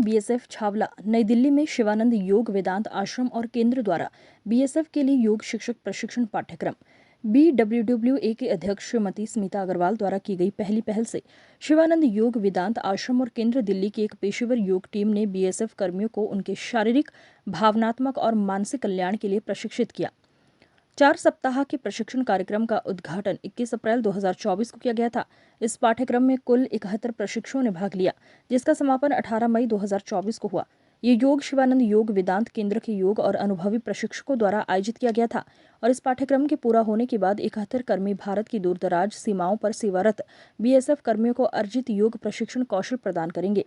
Battalion BSF Chhawla नई दिल्ली में शिवानंद योग वेदांत आश्रम और केंद्र द्वारा बीएसएफ के लिए योग शिक्षक प्रशिक्षण पाठ्यक्रम BWWA के अध्यक्ष श्रीमती स्मिता अग्रवाल द्वारा की गई पहली पहल से शिवानंद योग वेदांत आश्रम और केंद्र दिल्ली की एक पेशेवर योग टीम ने बीएसएफ कर्मियों को उनके शारीरिक, भावनात्मक और मानसिक कल्याण के लिए प्रशिक्षित किया। 4 सप्ताह के प्रशिक्षण कार्यक्रम का उद्घाटन 21 अप्रैल 2024 को किया गया था। इस पाठ्यक्रम में कुल 71 प्रशिक्षुओं ने भाग लिया, जिसका समापन 18 मई 2024 को हुआ। ये योग शिवानंद योग वेदांत केंद्र के योग और अनुभवी प्रशिक्षकों द्वारा आयोजित किया गया था और इस पाठ्यक्रम के पूरा होने के बाद 71 कर्मी भारत की दूरदराज सीमाओं पर सेवारत बीएसएफ कर्मियों को अर्जित योग प्रशिक्षण कौशल प्रदान करेंगे।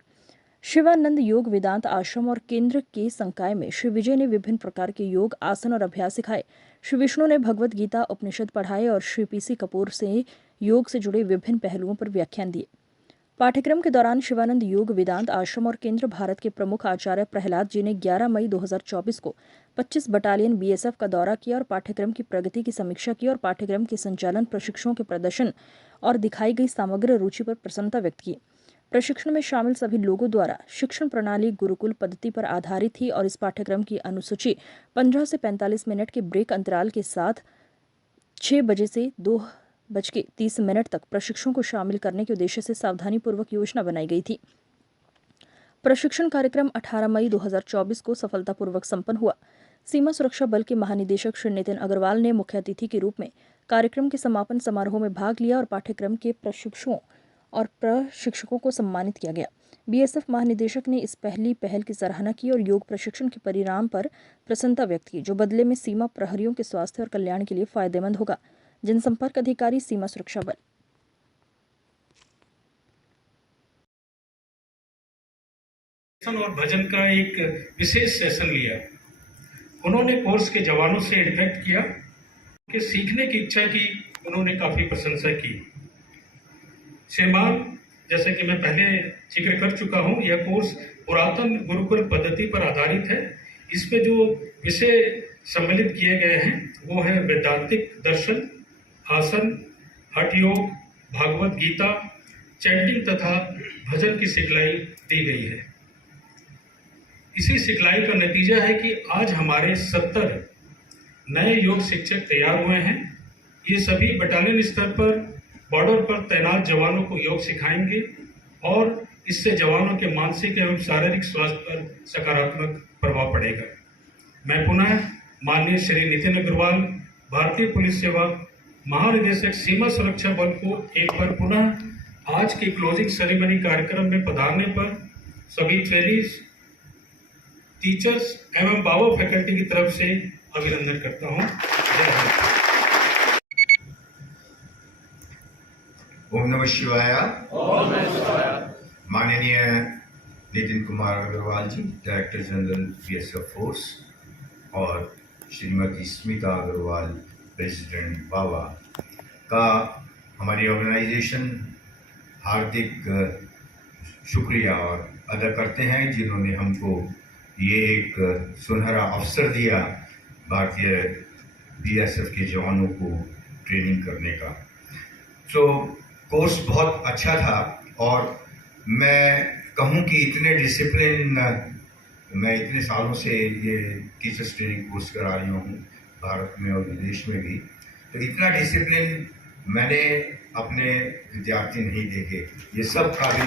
शिवानंद योग वेदांत आश्रम और केंद्र के संकाय में श्री विजय ने विभिन्न प्रकार के योग, आसन और अभ्यास सिखाए। श्री विष्णु ने भगवत गीता उपनिषद पढ़ाए और श्री PC कपूर से योग से जुड़े विभिन्न पहलुओं पर व्याख्यान दिए। पाठ्यक्रम के दौरान शिवानंद योग वेदांत आश्रम और केंद्र भारत के प्रमुख आचार्य प्रहलाद जी ने 11 मई 2024 को 25 बटालियन बीएसएफ का दौरा किया और पाठ्यक्रम की प्रगति की समीक्षा की और पाठ्यक्रम के संचालन, प्रशिक्षुओं के प्रदर्शन और दिखाई गई समग्र रुचि पर प्रसन्नता व्यक्त की। प्रशिक्षण में शामिल सभी लोगों द्वारा शिक्षण प्रणाली गुरुकुल पद्धति पर आधारित थी और इस पाठ्यक्रम की अनुसूची 15 से 45 मिनट के ब्रेक अंतराल के साथ 6 बजे से 2:30 तक प्रशिक्षुओं को शामिल करने के उद्देश्य से सावधानीपूर्वक योजना बनाई गई थी। प्रशिक्षण कार्यक्रम 18 मई 2024 को सफलतापूर्वक संपन्न हुआ। सीमा सुरक्षा बल के महानिदेशक श्री नितिन अग्रवाल ने मुख्य अतिथि के रूप में कार्यक्रम के समापन समारोह में भाग लिया और पाठ्यक्रम के प्रशिक्षुओं और प्रशिक्षकों को सम्मानित किया गया। बीएसएफ महानिदेशक ने इस पहली पहल की सराहना की और योग प्रशिक्षण के परिणाम पर प्रसन्नता व्यक्त की, जो बदले में सीमा प्रहरियों के स्वास्थ्य और कल्याण के लिए फायदेमंद होगा। जनसंपर्क अधिकारी, सीमा सुरक्षा बल। और भजन का एक विशेष सेशन लिया। उन्होंने कोर्स के जवानों से इंटरेक्ट किया कि सीखने की इच्छा की, उन्होंने काफी प्रशंसा की। श्रीमान, जैसे कि मैं पहले जिक्र कर चुका हूं, यह कोर्स पुरातन गुरुकुल पद्धति पर आधारित है। इसमें जो विषय सम्मिलित किए गए हैं वो है वैदांतिक दर्शन, आसन, हठ योग, भागवत गीता, चैंटिंग तथा भजन की सिखलाई दी गई है। इसी सिखलाई का नतीजा है कि आज हमारे 70 नए योग शिक्षक तैयार हुए हैं। ये सभी बटालियन स्तर पर बॉर्डर पर तैनात जवानों को योग सिखाएंगे और इससे जवानों के मानसिक एवं शारीरिक स्वास्थ्य पर सकारात्मक प्रभाव पड़ेगा। मैं पुनः माननीय श्री नितिन अग्रवाल, भारतीय पुलिस सेवा महानिदेशक सीमा सुरक्षा बल को एक बार पुनः आज के क्लोजिंग सेरेमनी कार्यक्रम में पधारने पर सभी ट्रेनीज, टीचर्स एवं बाबा फैकल्टी की तरफ से अभिनंदन करता हूं। जय हिंद। ओम नमः शिवाय। ओम नमः शिवाय। माननीय नितिन कुमार अग्रवाल जी, डायरेक्टर जनरल बीएसएफ फोर्स, और श्रीमती स्मिता अग्रवाल, प्रेसिडेंट बाबा का हमारी ऑर्गेनाइजेशन हार्दिक शुक्रिया और अदा करते हैं, जिन्होंने हमको ये एक सुनहरा अवसर दिया भारतीय बीएसएफ के जवानों को ट्रेनिंग करने का। तो कोर्स बहुत अच्छा था और मैं कहूँ कि इतने डिसिप्लिन, मैं इतने सालों से ये टीचर्स ट्रेनिंग कोर्स करा रही हूँ भारत में और विदेश में भी, तो इतना डिसिप्लिन मैंने अपने विद्यार्थी नहीं देखे। ये सब काबिल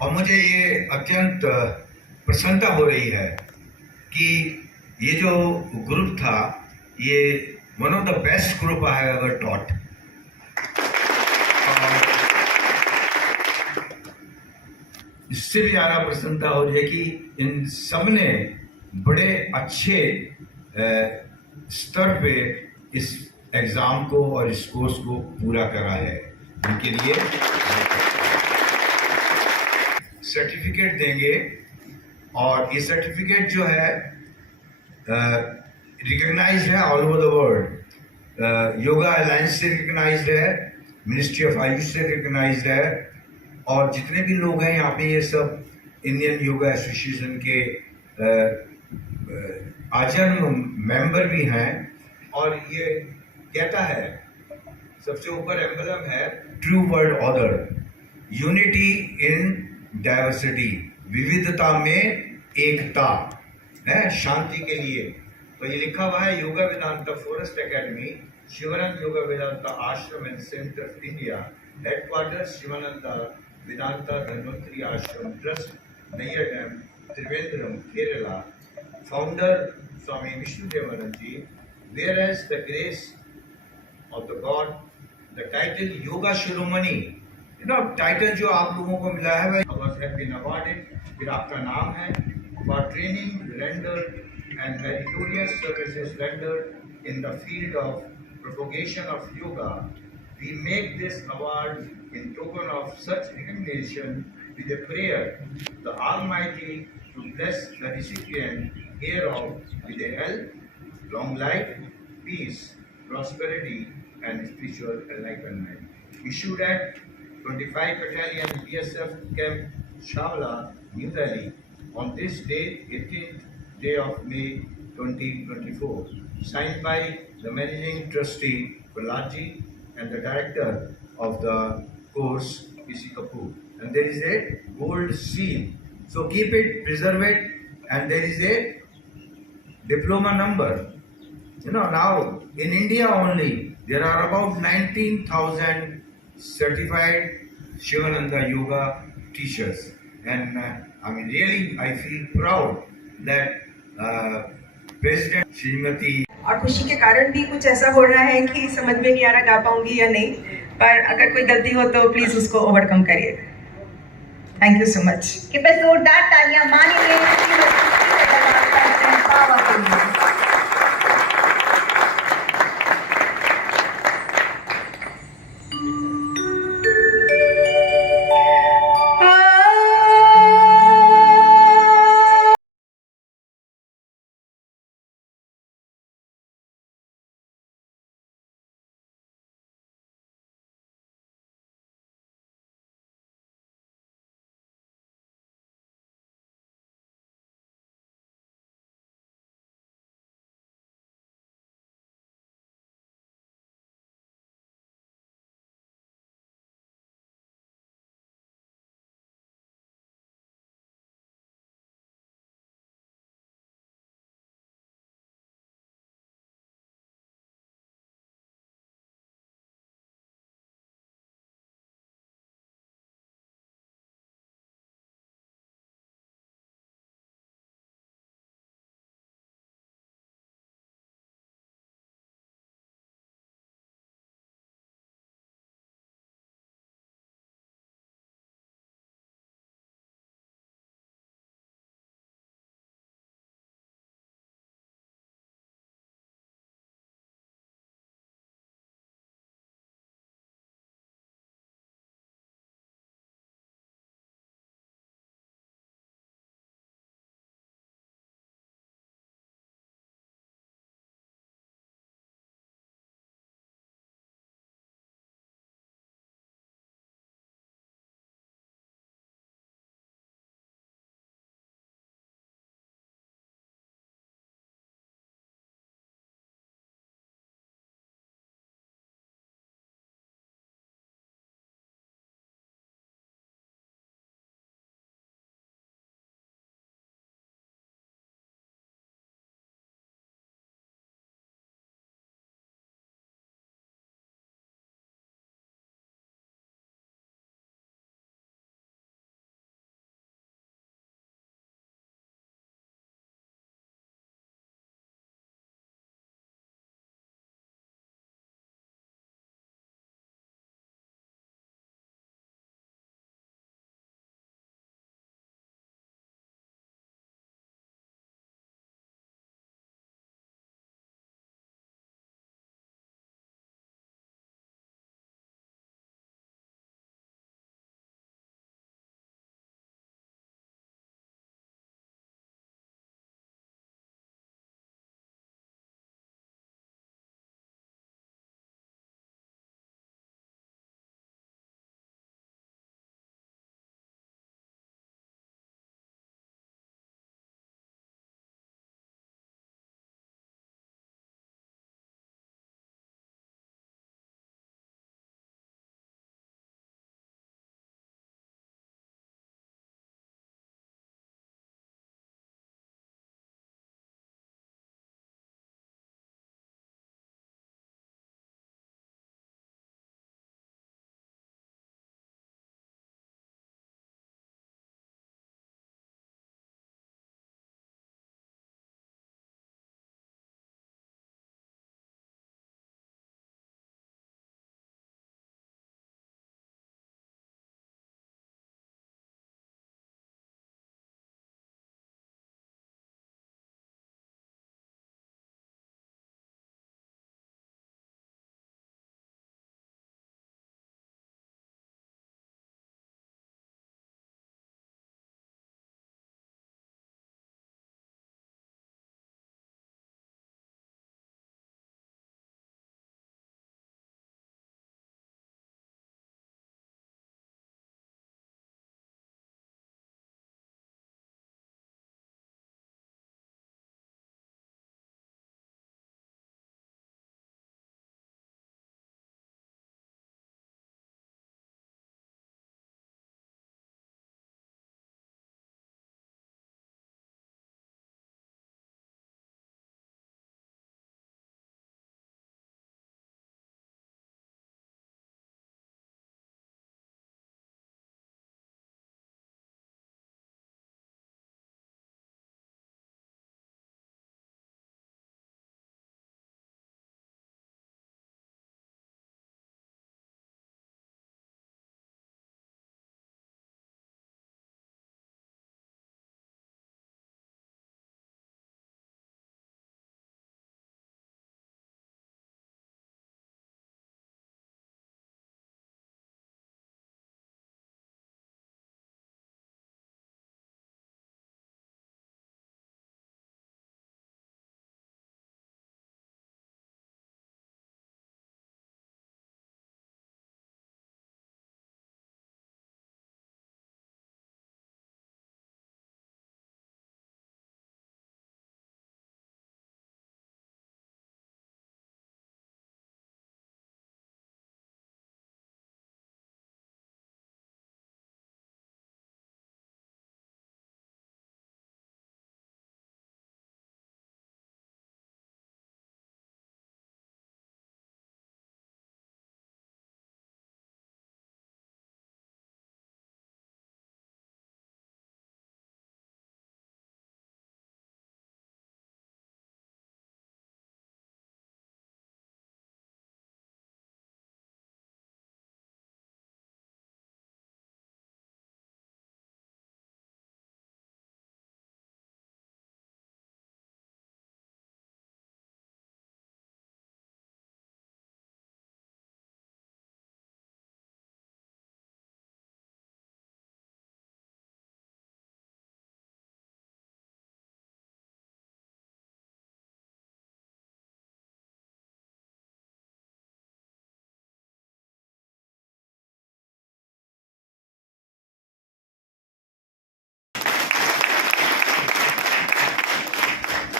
और मुझे ये अत्यंत प्रसन्नता हो रही है कि ये जो ग्रुप था, ये one of the best group I have ever taught. इससे भी ज्यादा प्रसन्नता हो रही है कि इन सब ने बड़े अच्छे स्तर पे इस एग्जाम को और इस कोर्स को पूरा करा है। उनके लिए सर्टिफिकेट देंगे और ये सर्टिफिकेट जो है रिकग्नाइज्ड है all over the world. Yoga alliance से रिकग्नाइज्ड है, मिनिस्ट्री ऑफ आयुष से रिकग्नाइज्ड है, और जितने भी लोग हैं यहाँ पे ये सब इंडियन योगा एसोसिएशन के आजन्म मेंबर भी हैं। और ये कहता है, सबसे ऊपर एम्बलम है true word order. Unity in diversity. विविधता में एकता है, शांति के लिए। तो ये लिखा हुआ है Yoga Vedanta forest academy, Sivananda Yoga Vedanta Ashram and centre India, headquarter Sivananda Vedanta Dhanvantari Ashram trust, Neyyar dam, Trivandrum, Kerala. Founder Swami Vishnudevanand ji. Whereas the grace of the God, the title Yoga Shiromani, title जो आप लोगों को मिला है वह have been awarded. फिर आपका नाम है for training rendered and meritorious services rendered in the field of propagation of yoga. We make this award in token of such recognition with a prayer the Almighty to bless the recipient hereof with a health, long life, peace, prosperity, and spiritual enlightenment. Issued at 25 Battalion BSF Camp Shawla, New Delhi, on this date, 18th day of May 2024. Signed by the Managing Trustee Praladji and the Director of the course, P.C. Kapoor. And there is a gold seal. So keep it, preserve it, and there is a diploma number. Now in India only, there are about 19,000 certified Shivananda Yoga teachers. And really, I feel proud that President Srimati. और खुशी के कारण भी कुछ ऐसा हो रहा है कि समझ में नहीं आ रहा गा पाऊंगी या नहीं, पर अगर कोई गलती हो तो प्लीज उसको ओवरकम करिए. Thank you so much. कि बस जोरदार तालियां मानिए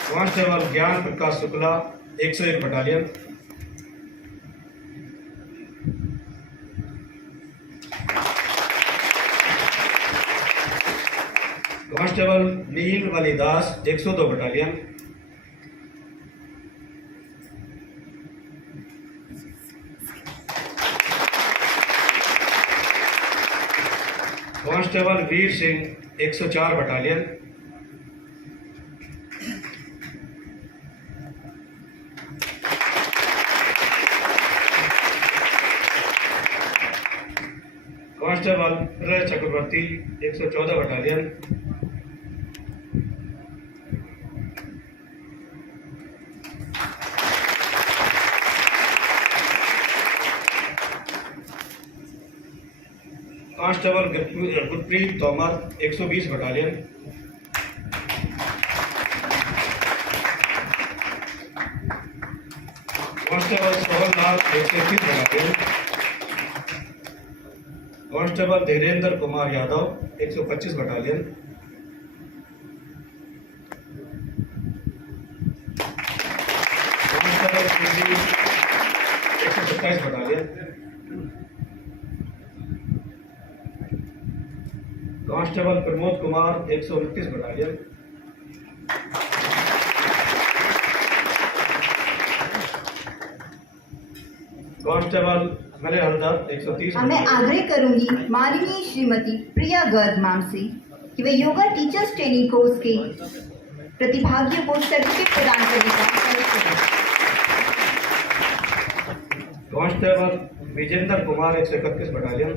constable Gyan Prakash Shukla 101 battalion. Constable Neel Validas 102 battalion. Constable Veer Singh 104 battalion. Constable Pralay Chakraborty 114 battalion. Constable Gurpreet Tomar 120 battalion. Constable Sohan Lal 121 battalion. Constable Dhirendra Kumar Yadav 125 battalion. Constable Kuldeep 127 battalion. Constable Pramod Kumar 129 battalion. Constable मले हरदर 130 मैं आग्रह करूंगी माननीय श्रीमती प्रिया गर्ग मैम से कि वे योगा टीचर्स ट्रेनिंग कोर्स के प्रतिभागियों को सर्टिफिकेट प्रदान करने का प्रयास करें। Constable Vijendra Kumar 131 battalion.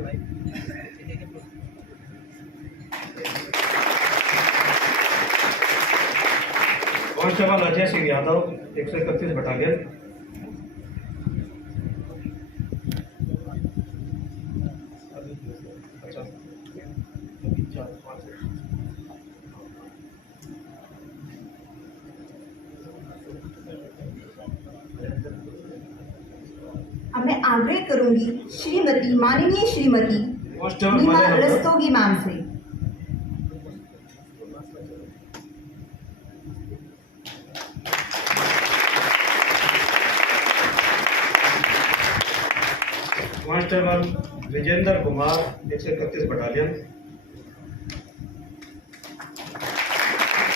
Constable Ajay Singh Yadav 131 battalion. अब मैं आग्रह करूंगी माननीय श्रीमती कांस्टेबल नीमा मले हरदर रस्तोगी मैम से कांस्टेबल विजेंद्र कुमार 131 बटालियन।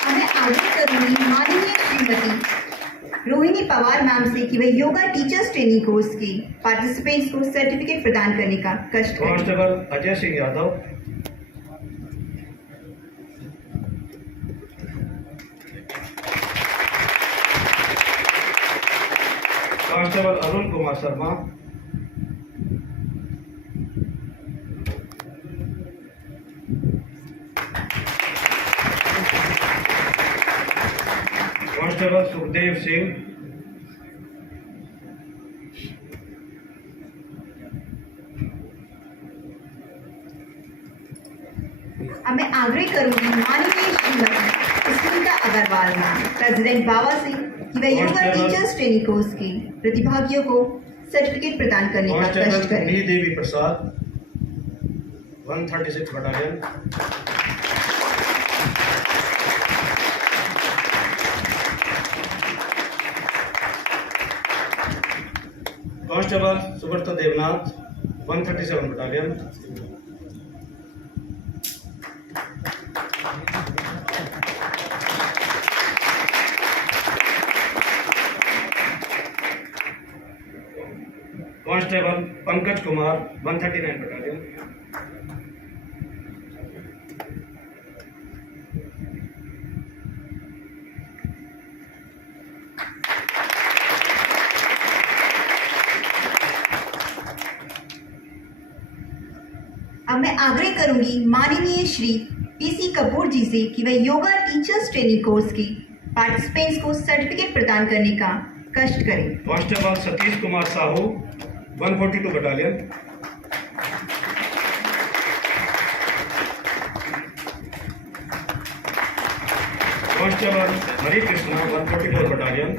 मैं आग्रह करूंगी माननीय श्रीमती रोहिणी पवार मैम से कि वे योगा टीचर्स ट्रेनिंग कोर्स के पार्टिसिपेंट्स को सर्टिफिकेट प्रदान करने का कष्ट करें। Constable Ajay Singh Yadav. Constable Arun Kumar Sharma. Constable Sukhdev Singh. अब मैं आग्रह करूंगी माननीय श्रीमती स्मिता अग्रवाल मैम प्रेसिडेंट बाबा से कि वे योगा टीचर्स ट्रेनिंग कोर्स के प्रतिभागियों को सर्टिफिकेट प्रदान करने का कष्ट कांस्टेबल करें। नी Devi Prasad 136 battalion. Constable Subrata Debnath 137 battalion. Constable Pankaj Kumar 139 battalion. अब मैं आग्रह करूंगी माननीय श्री पीसी कपूर जी से कि वे योगा टीचर्स ट्रेनिंग कोर्स के पार्टिसिपेंट्स को सर्टिफिकेट प्रदान करने का कष्ट करें। Constable Satish Kumar Sahu 142 battalion. Constable Hari Krishna 144 battalion.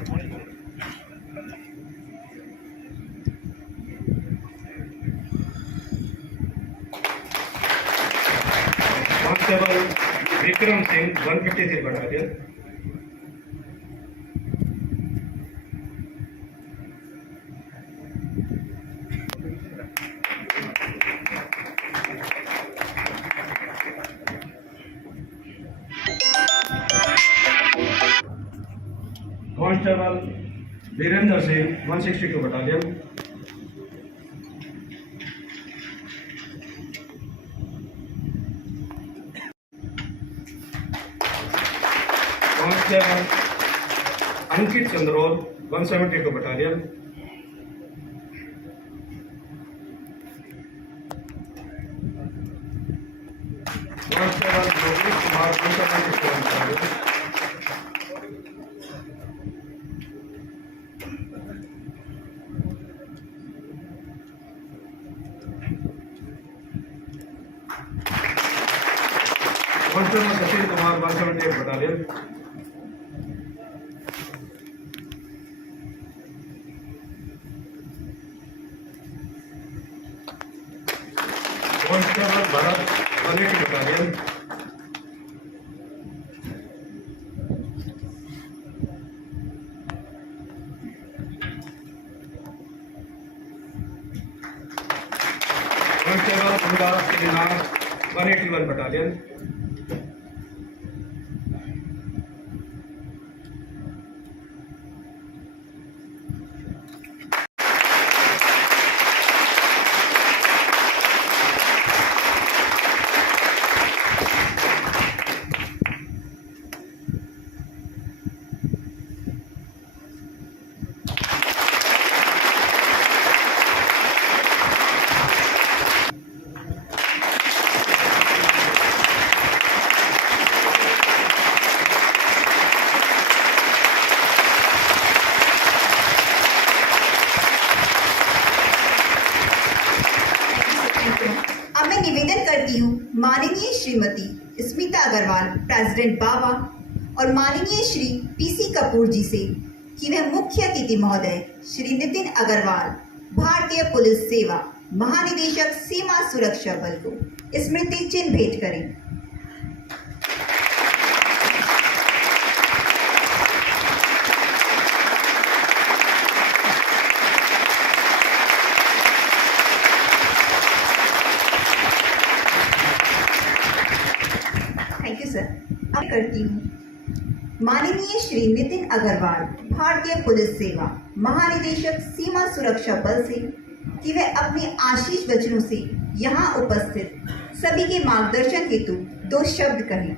Constable Vikram Singh 153 battalion. Constable Virendra Singh 162 battalion, constable Ankit Chandrol 172 battalion, constable Yogesh Kumar 172 battalion, constable Sachin Kumar 178 battalion, constable Bharat 180 battalion, constable Sundar Srinath 181 battalion, अब मैं निवेदन करती हूँ माननीय श्रीमती स्मिता अग्रवाल प्रेसिडेंट बावा और माननीय श्री पीसी कपूर जी से कि वह मुख्य अतिथि महोदय श्री नितिन अग्रवाल भारतीय पुलिस सेवा महानिदेशक सीमा सुरक्षा बल को स्मृति चिन्ह भेंट करें। Thank you sir. अब करती हूँ माननीय श्री नितिन अग्रवाल भारतीय पुलिस सेवा महानिदेशक सीमा सुरक्षा बल से कि वे अपने आशीष वचनों से यहाँ उपस्थित सभी के मार्गदर्शन हेतु 2 शब्द कहें।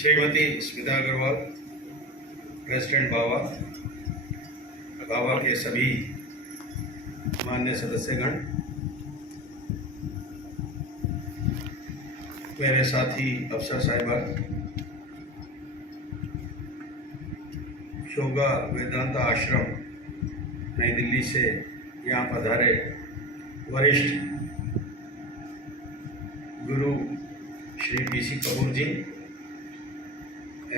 श्रीमती स्मिता अग्रवाल, प्रेसिडेंट बावा, बावा के सभी मान्य सदस्यगण, मेरे साथी अफसर साहिबा, योगा वेदांता आश्रम नई दिल्ली से यहाँ पधारे वरिष्ठ गुरु श्री पीसी कपूर जी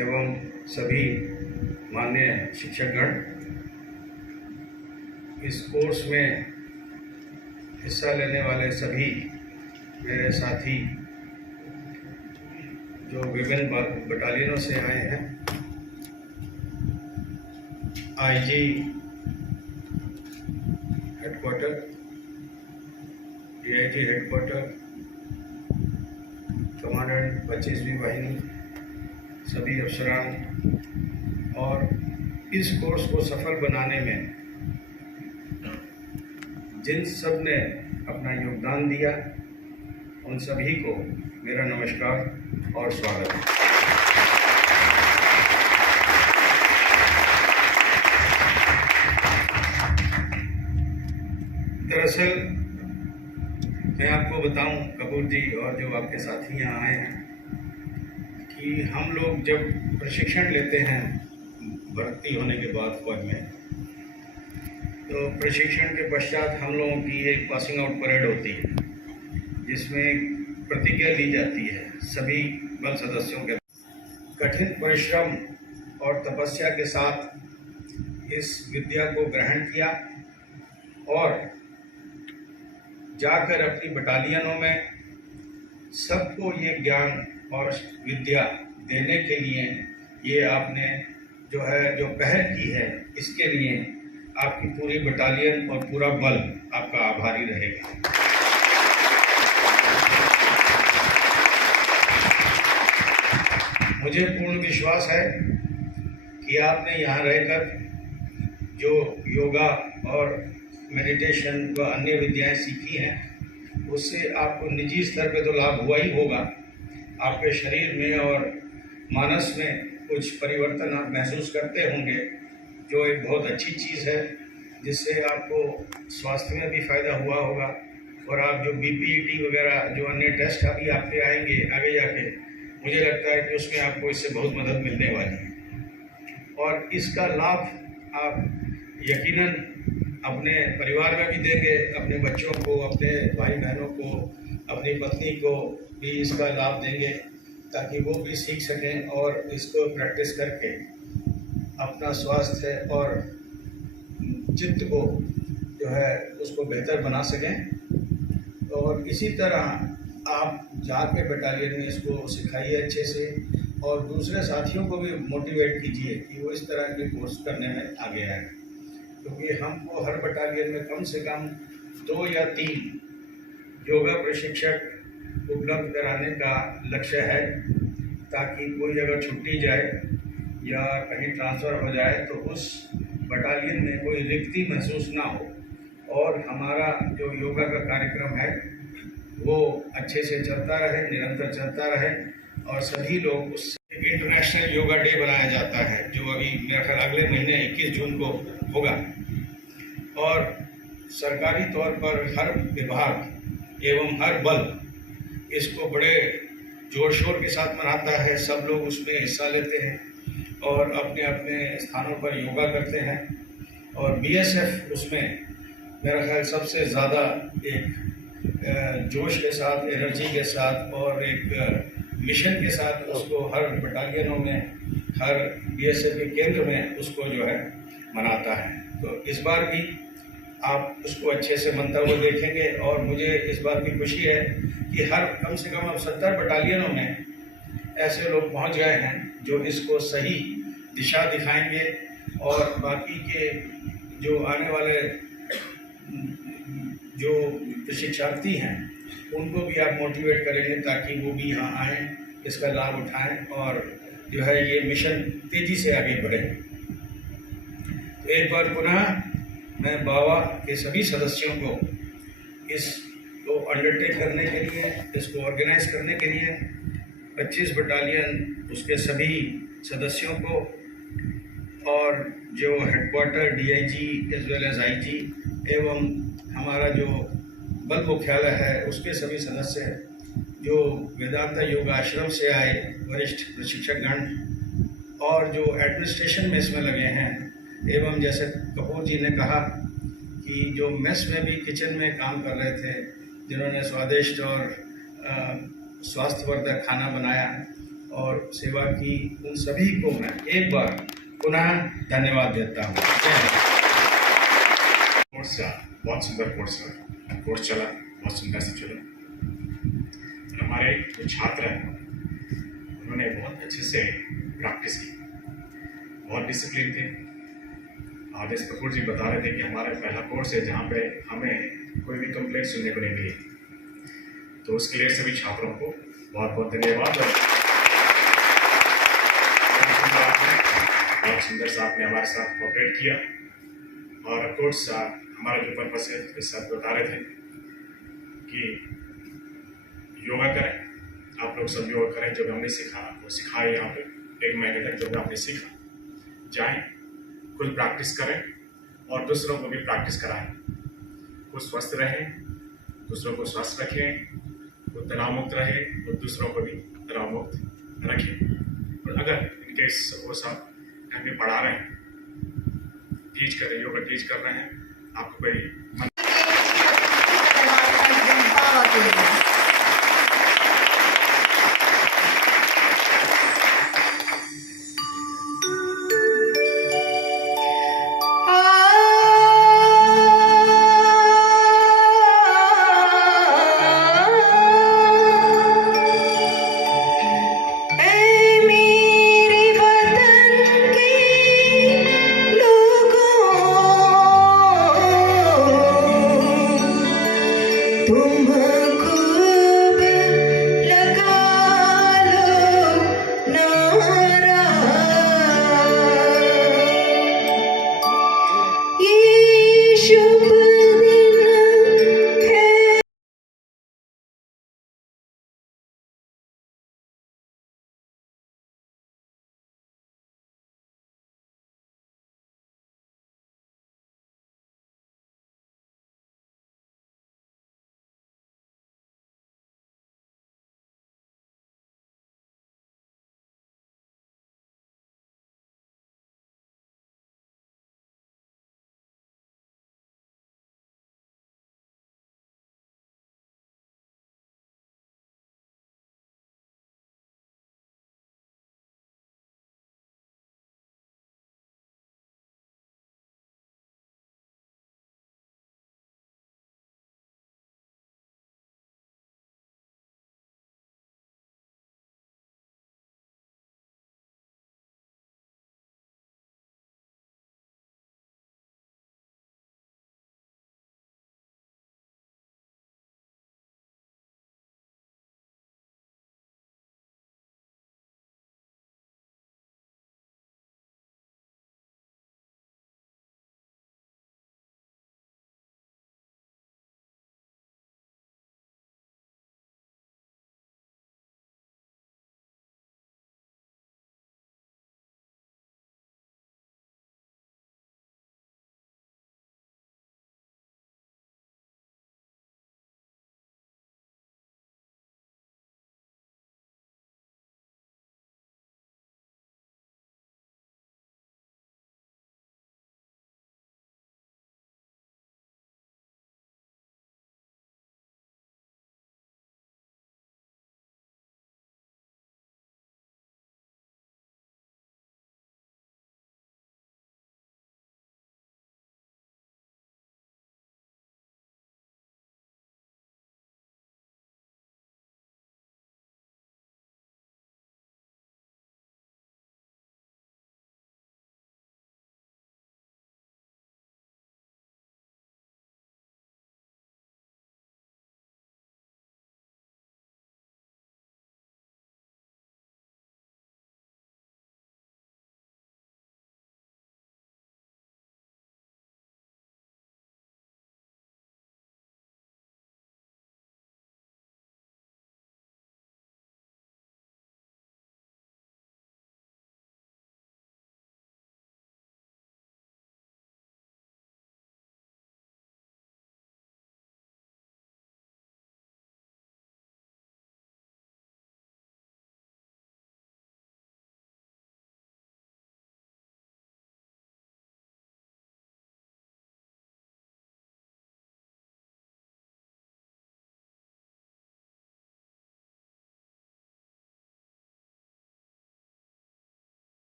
एवं सभी मान्य शिक्षकगण, इस कोर्स में हिस्सा लेने वाले सभी मेरे साथी जो विभिन्न बटालियनों से आए हैं, IG headquarter, DIG headquarter, commandant 25वीं वाहिनी, सभी अफसरान और इस कोर्स को सफल बनाने में जिन सब ने अपना योगदान दिया, उन सभी को मेरा नमस्कार और स्वागत है। दरअसल मैं आपको बताऊं कपूर जी और जो आपके साथी यहाँ आए हैं कि हम लोग जब प्रशिक्षण लेते हैं भर्ती होने के बाद फौज में, तो प्रशिक्षण के पश्चात हम लोगों की एक पासिंग आउट परेड होती है जिसमें प्रतिज्ञा ली जाती है सभी बल सदस्यों के। कठिन परिश्रम और तपस्या के साथ इस विद्या को ग्रहण किया और जाकर अपनी बटालियनों में सबको ये ज्ञान और विद्या देने के लिए ये आपने जो पहल की है, इसके लिए आपकी पूरी बटालियन और पूरा बल आपका आभारी रहेगा। मुझे पूर्ण विश्वास है कि आपने यहाँ रहकर जो योगा और मेडिटेशन व अन्य विद्याएं सीखी हैं, उससे आपको निजी स्तर पे तो लाभ हुआ ही होगा। आपके शरीर में और मानस में कुछ परिवर्तन आप महसूस करते होंगे, जो एक बहुत अच्छी चीज़ है, जिससे आपको स्वास्थ्य में भी फायदा हुआ होगा। और आप जो BPET वगैरह जो अन्य टेस्ट अभी आपके आएंगे आगे जाके, मुझे लगता है कि उसमें आपको इससे बहुत मदद मिलने वाली है। और इसका लाभ आप यकीनन अपने परिवार में भी देंगे, अपने बच्चों को, अपने भाई बहनों को, अपनी पत्नी को भी इसका लाभ देंगे, ताकि वो भी सीख सकें और इसको प्रैक्टिस करके अपना स्वास्थ्य और चित्त को जो है उसको बेहतर बना सकें। और इसी तरह आप जाके बटालियन में इसको सिखाइए अच्छे से, और दूसरे साथियों को भी मोटिवेट कीजिए कि वो इस तरह के कोर्स करने में आगे आए, क्योंकि हमको हर बटालियन में कम से कम 2 या 3 योगा प्रशिक्षक उपलब्ध कराने का लक्ष्य है, ताकि कोई अगर छुट्टी जाए या कहीं ट्रांसफ़र हो जाए तो उस बटालियन में कोई रिक्ति महसूस ना हो, और हमारा जो योगा का कार्यक्रम है वो अच्छे से चलता रहे, निरंतर चलता रहे, और सभी लोग उस इंटरनेशनल योगा डे बनाया जाता है, जो अभी मेरा ख्याल अगले महीने 21 जून को होगा। और सरकारी तौर पर हर विभाग एवं हर बल इसको बड़े जोर शोर के साथ मनाता है। सब लोग उसमें हिस्सा लेते हैं और अपने अपने स्थानों पर योगा करते हैं। और BSF उसमें मेरा ख्याल सबसे ज़्यादा एक जोश के साथ, एनर्जी के साथ और एक मिशन के साथ उसको हर बटालियनों में, हर BSF के केंद्र में उसको जो है मनाता है। तो इस बार भी आप उसको अच्छे से मनता हुआ देखेंगे, और मुझे इस बात की खुशी है कि हर कम से कम अब 70 बटालियनों में ऐसे लोग पहुंच गए हैं जो इसको सही दिशा दिखाएंगे, और बाकी के जो आने वाले जो प्रशिक्षार्थी हैं उनको भी आप मोटिवेट करेंगे, ताकि वो भी यहाँ आएँ, इसका लाभ उठाएं और जो है ये मिशन तेज़ी से आगे बढ़े। एक बार पुनः मैं बाबा के सभी सदस्यों को इसको अंडरटेक करने के लिए, इसको ऑर्गेनाइज करने के लिए 25 बटालियन उसके सभी सदस्यों को, और जो headquarter DIG as well as IG एवं हमारा जो बल मुख्यालय है उसके सभी सदस्य, जो वेदांता योग आश्रम से आए वरिष्ठ प्रशिक्षकगण, और जो एडमिनिस्ट्रेशन में इसमें लगे हैं, एवं जैसे कपूर जी ने कहा कि जो मेस में भी किचन में काम कर रहे थे, जिन्होंने स्वादिष्ट और स्वास्थ्यवर्धक खाना बनाया और सेवा की, उन सभी को मैं एक बार पुनः धन्यवाद देता हूँ। बहुत सुंदर कोर्स चला, बहुत सुंदर से चला। हमारे जो छात्र हैं उन्होंने बहुत अच्छे से प्रैक्टिस की, बहुत डिसिप्लिन थे। और जैसे कपूर जी बता रहे थे कि हमारा पहला कोर्स है जहाँ पे हमें कोई भी कंप्लेंट सुनने को नहीं मिली, तो उसके लिए सभी छात्रों को बहुत बहुत धन्यवाद। बहुत सुंदर से आपने हमारे साथ कोऑपरेट किया, और ऑफकोर्स हमारा जो पर्पस है, जैसे आप बता रहे थे कि योगा करें, आप लोग सब योगा करें। जो हमने सीखा वो सिखाए यहाँ पे 1 महीने तक, जो आपने सीखा जाएं, खुद प्रैक्टिस करें और दूसरों को भी प्रैक्टिस कराएं। खुद स्वस्थ रहें, दूसरों को स्वस्थ रखें, खुद तनाव मुक्त रहे और दूसरों को भी तनाव मुक्त रखें। और अगर इनकेस सपोज आप घर में पढ़ा रहे हैं, टीच कर रहे हैं, योगा टीच कर रहे हैं, आपको कोई तुम खूब लगा लो नारा, ये शुभ दिन है।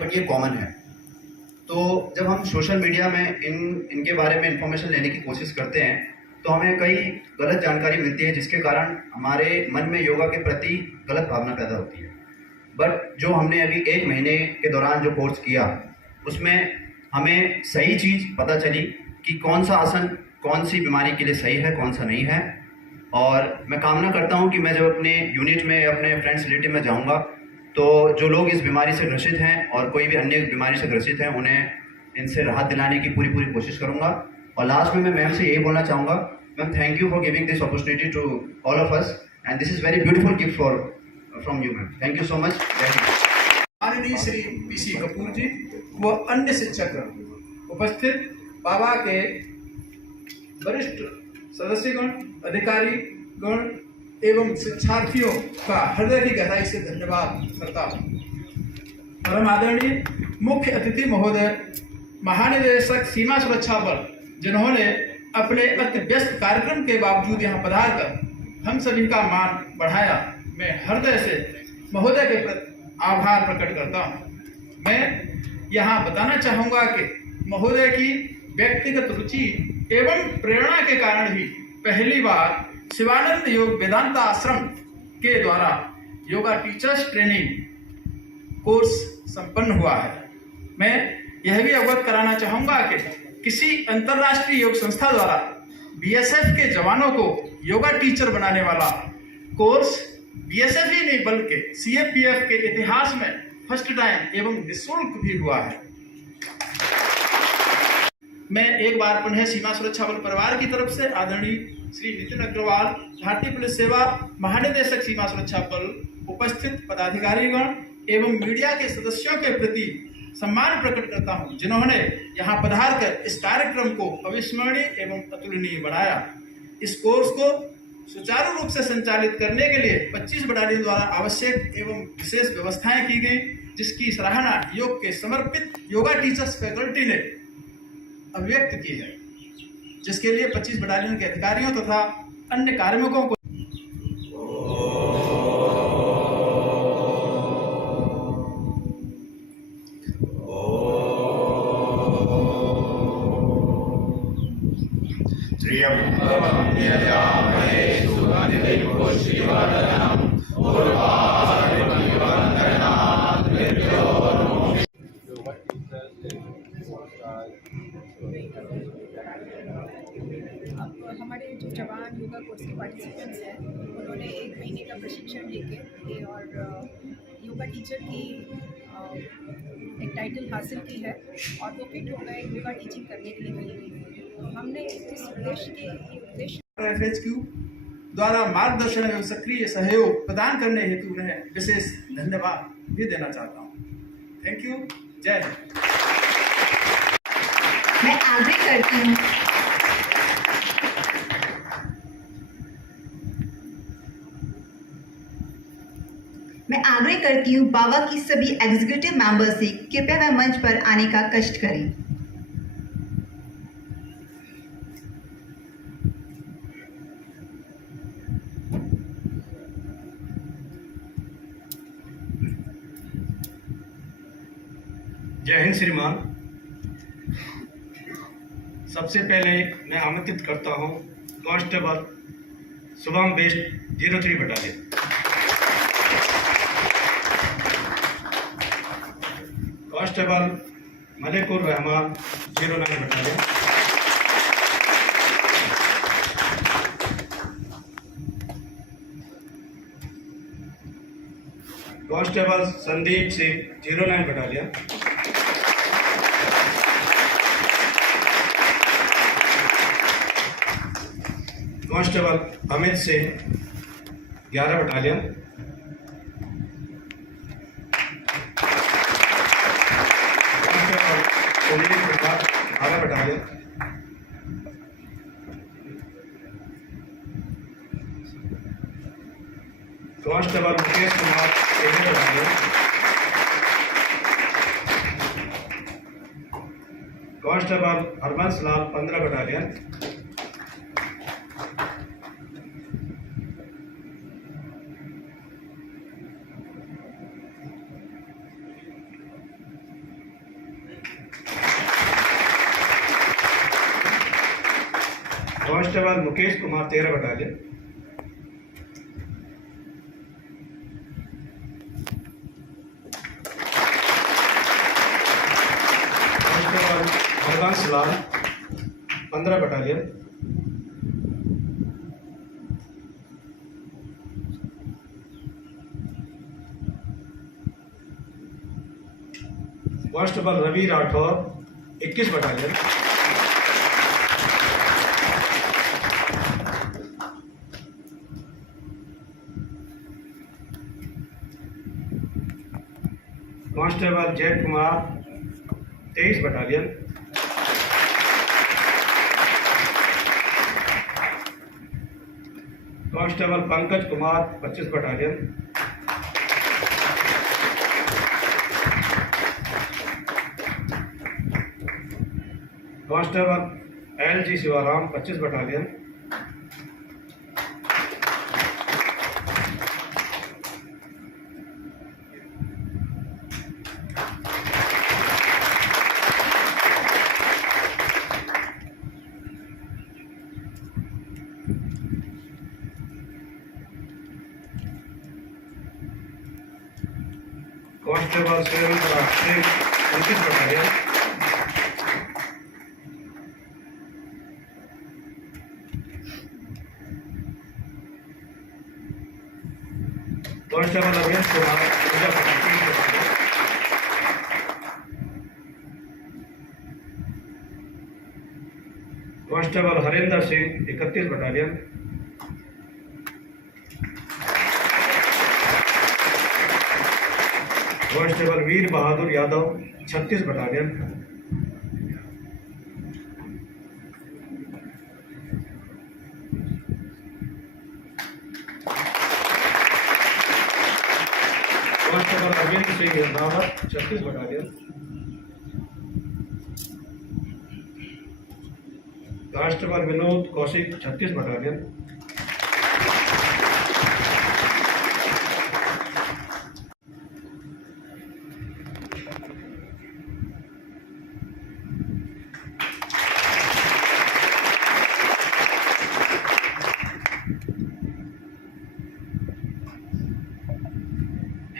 बट ये कॉमन है। तो जब हम सोशल मीडिया में इनके बारे में इंफॉर्मेशन लेने की कोशिश करते हैं तो हमें कई गलत जानकारी मिलती है, जिसके कारण हमारे मन में योगा के प्रति गलत भावना पैदा होती है। बट जो हमने अभी 1 महीने के दौरान जो कोर्स किया, उसमें हमें सही चीज़ पता चली कि कौन सा आसन कौन सी बीमारी के लिए सही है, कौन सा नहीं है। और मैं कामना करता हूं कि मैं जब अपने यूनिट में, अपने फ्रेंड्स रिलेटिव में जाऊंगा, तो जो लोग इस बीमारी से ग्रसित हैं और कोई भी अन्य बीमारी से ग्रसित हैं, उन्हें इनसे राहत दिलाने की पूरी कोशिश करूंगा। और लास्ट में मैं मैम से यही बोलना चाहूँगा, ma'am thank you for giving this opportunity to all of us, and this is very beautiful gift from you ma'am. Thank you so much. माननीय श्री पीसी कपूर जी व अन्य शिक्षक उपस्थित, बाबा के वरिष्ठ सदस्यगण, अधिकारी गण एवं शिक्षार्थियों का हृदय की गहराई से धन्यवाद करता हूँ। परम आदरणीय मुख्य अतिथि महोदय, महानिदेशक सीमा सुरक्षा बल, जिन्होंने अपने अति व्यस्त कार्यक्रम के बावजूद यहाँ पधार कर हम सभी का मान बढ़ाया, मैं हृदय से महोदय के प्रति आभार प्रकट करता हूँ। मैं यहाँ बताना चाहूँगा कि महोदय की व्यक्तिगत रुचि एवं प्रेरणा के कारण ही पहली बार शिवानंद योग वेदांत आश्रम के द्वारा योगा टीचर्स ट्रेनिंग कोर्स संपन्न हुआ है। मैं यह भी अवगत कराना चाहूँगा कि किसी अंतर्राष्ट्रीय योग संस्था द्वारा बीएसएफ के जवानों को योगा टीचर बनाने वाला कोर्स बीएसएफ ही नहीं बल्कि सीएपीएफ के इतिहास में फर्स्ट टाइम एवं निःशुल्क भी हुआ है। मैं एक बार पुनः सीमा सुरक्षा बल परिवार की तरफ से आदरणीय श्री नितिन अग्रवाल, भारतीय पुलिस सेवा महानिदेशक सीमा सुरक्षा बल, उपस्थित पदाधिकारीगण एवं मीडिया के सदस्यों के प्रति सम्मान प्रकट करता हूं, जिन्होंने यहां पधार कर इस कार्यक्रम को अविस्मरणीय एवं अतुलनीय बनाया। इस कोर्स को सुचारू रूप से संचालित करने के लिए 25 बटालियन द्वारा आवश्यक एवं विशेष व्यवस्थाएं की गई, जिसकी सराहना योग के समर्पित योगा टीचर्स फैकल्टी ने अभिव्यक्त की है, जिसके लिए 25 बटालियन के अधिकारियों तथा अन्य कार्मिकों को अब हमारे जो जवान योगा कोर्स के पार्टिसिपेंट्स हैं, उन्होंने 1 महीने का प्रशिक्षण लेके और योगा टीचर की एक टाइटल हासिल की है और वो फिट हो गए योगा टीचिंग करने के लिए कहीं। हमने इस उद्देश्य FHQ द्वारा मार्गदर्शन एवं सक्रिय सहयोग प्रदान करने हेतु उन्हें विशेष धन्यवाद भी देना चाहता हूँ। Thank you. जय हिंद। मैं आग्रह करती हूँ बाबा की सभी एग्जीक्यूटिव मेंबर से कृपया वह मंच पर आने का कष्ट करें। जय हिंद श्रीमान। सबसे पहले मैं आमंत्रित करता हूं constable Shubham Best 03 battalion, constable Malikur Rahman 09 battalion, constable Sandeep Singh 09 battalion, constable Amit Singh 11 battalion, constable Sunil Kumar 12 battalion, constable Mukesh Kumar 13 battalion, constable Harbans Lal 15 battalion, constable Mukesh Kumar 13 battalion. Constable Harbans Lal 15 battalion. Constable Ravi Rathore 21 battalion. Constable Jai Kumar 23 battalion. Constable Pankaj Kumar 25 battalion. Constable LG Shivaram 25 battalion. Constable Surendra Singh 29 battalion. Constable Abhiyant Kumar 30 battalion. Constable Harinder Singh 31 battalion. Constable Veer Bahadur Yadav 36 battalion. Constable Arvind Singh Rawat 36 battalion. Constable Vinod Kaushik 36 battalion.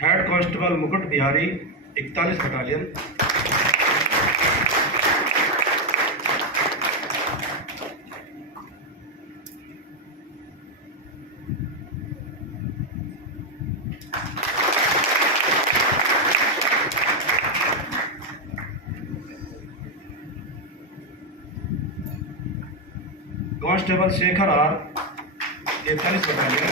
Head constable Mukut Bihari 41 battalion. Constable Shekhar R 43 battalion.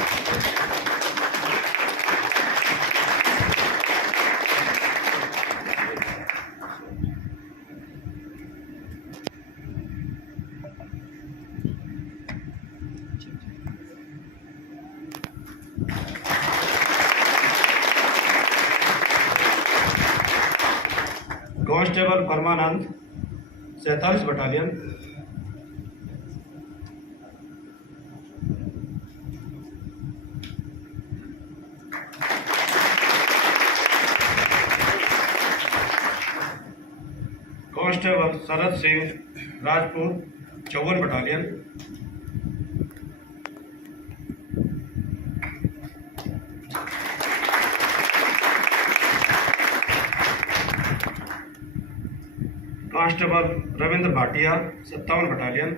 Constable Parmanand 47 battalion. Constable Sharad Singh Rajput 54 battalion. Constable Ravindra Bhatia 57 battalion.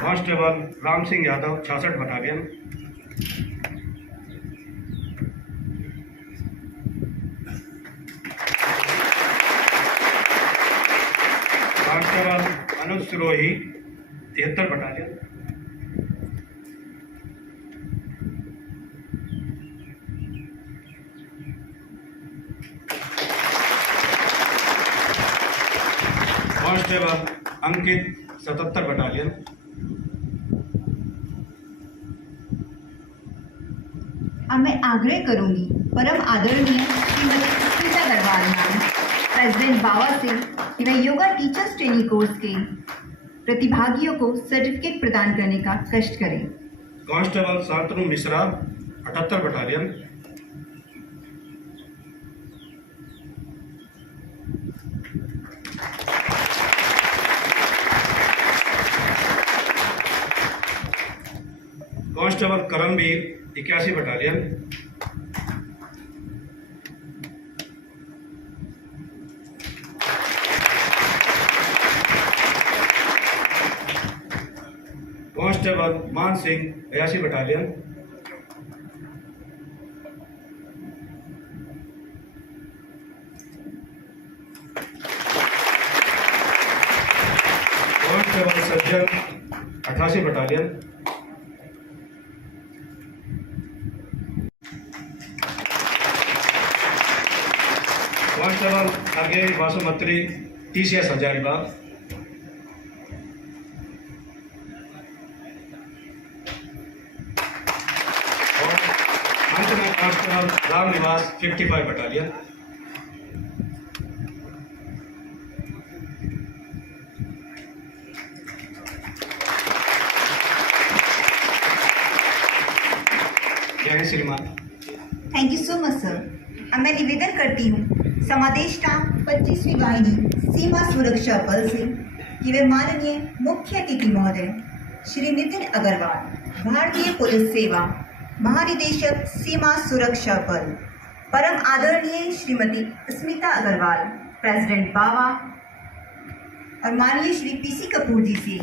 Constable Ram Singh Yadav 66 battalion. Constable Anuj Sirohi 73 battalion. Constable अंकित 77 battalion. अब मैं आग्रह करूंगी परम आदरणीय Shrimati Smita Agarwal ma'am, president बाबा सिंह एवं yoga teachers training course के प्रतिभागियों को सर्टिफिकेट प्रदान करने का कष्ट करें। Constable Shantanu Mishra 78 battalion. Constable Karamveer 81 battalion, constable Maan Singh 82 battalion, constable सज्जन 88 बटालियन, कांस्टेबल आगे बासुमत्री TCS हजारीबाग, और अंत में कांस्टेबल रामनिवास 55 बटालियन। जय हिंद श्रीमान। Thank you so much sir. अब मैं निवेदन करती हूँ समादेष्टा 25वीं वाहिनी सीमा सुरक्षा बल से कि वे माननीय मुख्य अतिथि महोदय श्री नितिन अग्रवाल, भारतीय पुलिस सेवा महानिदेशक सीमा सुरक्षा बल, परम आदरणीय श्रीमती स्मिता अग्रवाल, प्रेसिडेंट बावा, और माननीय श्री PC कपूर जी से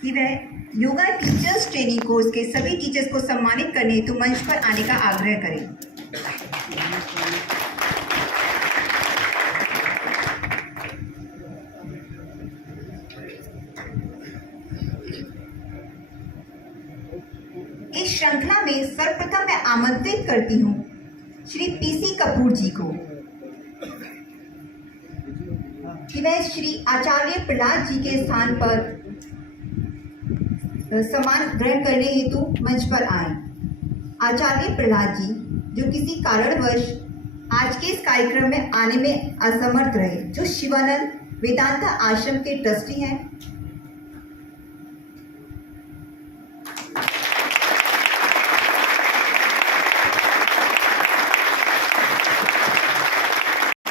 कि वह योगा टीचर्स ट्रेनिंग कोर्स के सभी टीचर्स को सम्मानित करने हेतु मंच पर आने का आग्रह करें। इस श्रृंखला में सर्वप्रथम मैं आमंत्रित करती हूँ श्री PC कपूर जी को कि वह श्री आचार्य प्रहलाद जी के स्थान पर सम्मान ग्रहण करने हेतु मंच पर आए। आचार्य प्रहलाद जी जो किसी कारणवश आज के इस कार्यक्रम में आने में असमर्थ रहे, जो शिवानंद वेदांता आश्रम के ट्रस्टी हैं।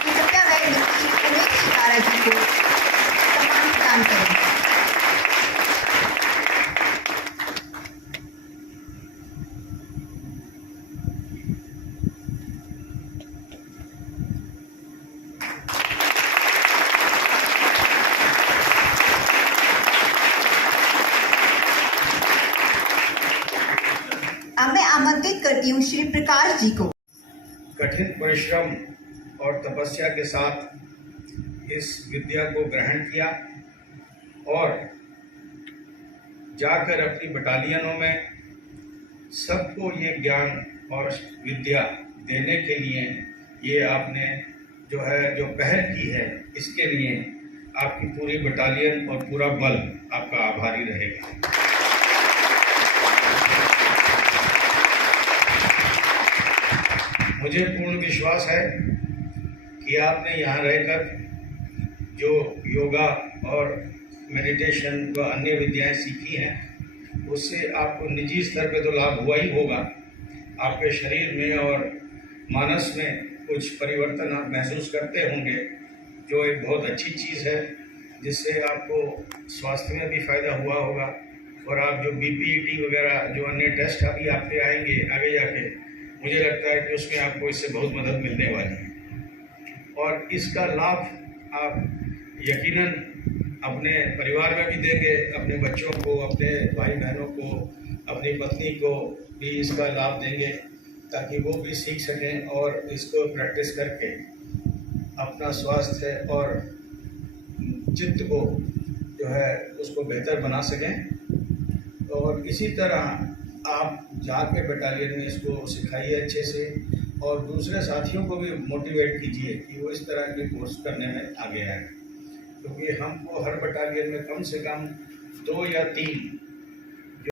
कृपया वह उमेश शिकारा जी को सम्मान प्रदान करें। अब मैं आमंत्रित करती हूँ श्री प्रकाश जी को। कठिन परिश्रम और तपस्या के साथ इस विद्या को ग्रहण किया और जाकर अपनी बटालियनों में सबको ये ज्ञान और विद्या देने के लिए ये आपने जो पहल की है, इसके लिए आपकी पूरी बटालियन और पूरा बल आपका आभारी रहेगा। मुझे पूर्ण विश्वास है कि आपने यहाँ रहकर जो योगा और मेडिटेशन व अन्य विद्याएं सीखी हैं, उससे आपको निजी स्तर पे तो लाभ हुआ ही होगा। आपके शरीर में और मानस में कुछ परिवर्तन आप महसूस करते होंगे, जो एक बहुत अच्छी चीज़ है, जिससे आपको स्वास्थ्य में भी फायदा हुआ होगा। और आप जो BPET वगैरह जो अन्य टेस्ट अभी आपके आएंगे आगे जाके, मुझे लगता है कि उसमें आपको इससे बहुत मदद मिलने वाली है। और इसका लाभ आप यकीनन अपने परिवार में भी देंगे, अपने बच्चों को, अपने भाई बहनों को, अपनी पत्नी को भी इसका लाभ देंगे, ताकि वो भी सीख सकें और इसको प्रैक्टिस करके अपना स्वास्थ्य और चित्त को जो है उसको बेहतर बना सकें। और इसी तरह आप जाके बटालियन में इसको सिखाइए अच्छे से, और दूसरे साथियों को भी मोटिवेट कीजिए कि वो इस तरह के कोर्स करने में आगे आए, क्योंकि हमको हर बटालियन में कम से कम 2 या 3